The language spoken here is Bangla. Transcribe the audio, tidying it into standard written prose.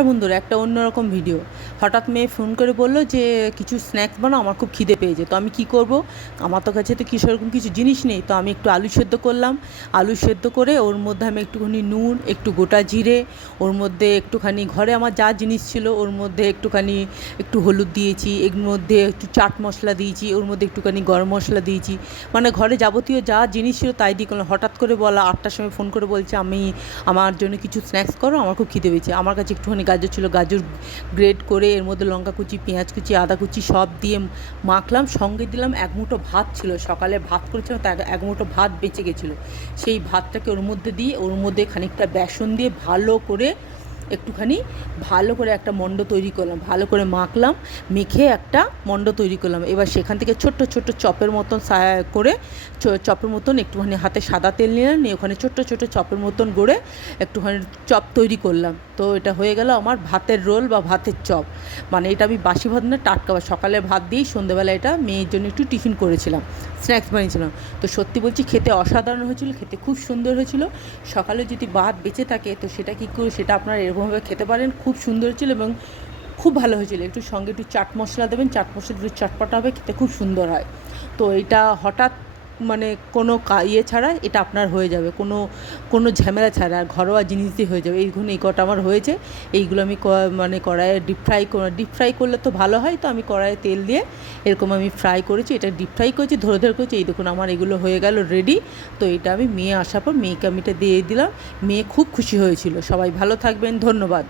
নমস্কার বন্ধুরা, একটা অন্যরকম ভিডিও। হঠাৎ মেয়ে ফোন করে বললো যে কিছু স্ন্যাক্স বানাও, আমার খুব খিদে পেয়েছে। তো আমি কি করব, আমার তো কাছে তো কি সেরকম কিছু জিনিস নেই। তো আমি একটু আলু সেদ্ধ করলাম। আলু সেদ্ধ করে ওর মধ্যে আমি একটুখানি নুন, একটু গোটা জিরে, ওর মধ্যে একটুখানি ঘরে আমার যা জিনিস ছিল ওর মধ্যে একটু হলুদ দিয়েছি, এর মধ্যে একটু চাট মশলা দিয়েছি, ওর মধ্যে একটুখানি গরম মশলা দিয়েছি। মানে ঘরে যাবতীয় যা জিনিস ছিল তাই দিয়ে করলাম। হঠাৎ করে বলা, 8টার সময় ফোন করে বলছে আমার জন্য কিছু স্ন্যাক্স করো, আমার খুব খিদে পেয়েছে। আমার কাছে একটুখানি গাজর ছিল, গাজর গ্রেট করে এর মধ্যে লঙ্কা কুচি, পেঁয়াজ কুচি, আদা কুচি সব দিয়ে মাখলাম। সঙ্গে দিলাম এক মুঠো ভাত ছিল, সকালে ভাত করেছিলাম, তা এক মুঠো ভাত বেঁচে গেছিলো। সেই ভাতটাকে ওর মধ্যে দিয়ে, ওর মধ্যে খানিকটা বেসন দিয়ে ভালো করে একটা মণ্ড তৈরি করলাম, ভালো করে মাখলাম, মেখে একটা মণ্ড তৈরি করলাম। এবার সেখান থেকে ছোট্ট ছোট্ট চপের মতন করে চপের মতন একটুখানি হাতে সাদা তেল নিলাম, নিয়ে ওখানে ছোট্ট ছোট্ট চপের মতন গড়ে একটুখানি চপ তৈরি করলাম। তো এটা হয়ে গেল আমার ভাতের রোল বা ভাতের চপ। মানে এটা আমি বাসি ভাত না, টাটকা ভাত। সকালে ভাত দিয়েই সন্ধ্যেবেলা এটা মেয়ের জন্য একটু টিফিন করেছিলাম, স্ন্যাক্স বানিয়েছিলাম। তো সত্যি বলছি, খেতে অসাধারণ হয়েছিল, খেতে খুব সুন্দর হয়েছিল। সকালে যদি ভাত বেঁচে থাকে তো সেটা আপনারা এরকমভাবে খেতে পারেন। খুব সুন্দর হয়েছিল এবং খুব ভালো হয়েছিল। একটু সঙ্গে একটু চাট মশলা দেবেন, চাট মশলা একটু চটপটা হবে, খেতে খুব সুন্দর হয়। তো এটা হঠাৎ মানে কোনো ছাড়া এটা আপনার হয়ে যাবে, কোনো ঝামেলা ছাড়া, আর ঘরোয়া জিনিস দিয়ে হয়ে যাবে। এই কটা আমার হয়েছে। এইগুলো আমি মানে কড়াইয়ে ডিপ ফ্রাই করলে তো ভালো হয়। তো আমি কড়াইয়ে তেল দিয়ে এরকম আমি ফ্রাই করেছি, এটা ডিপ ফ্রাই করেছি, ধরে করেছি। এই দেখুন আমার এগুলো হয়ে গেল রেডি। তো এটা আমি মেয়ে আসার পর মেয়েকে আমি এটা দিয়ে দিলাম। মেয়ে খুব খুশি হয়েছিল। সবাই ভালো থাকবেন, ধন্যবাদ।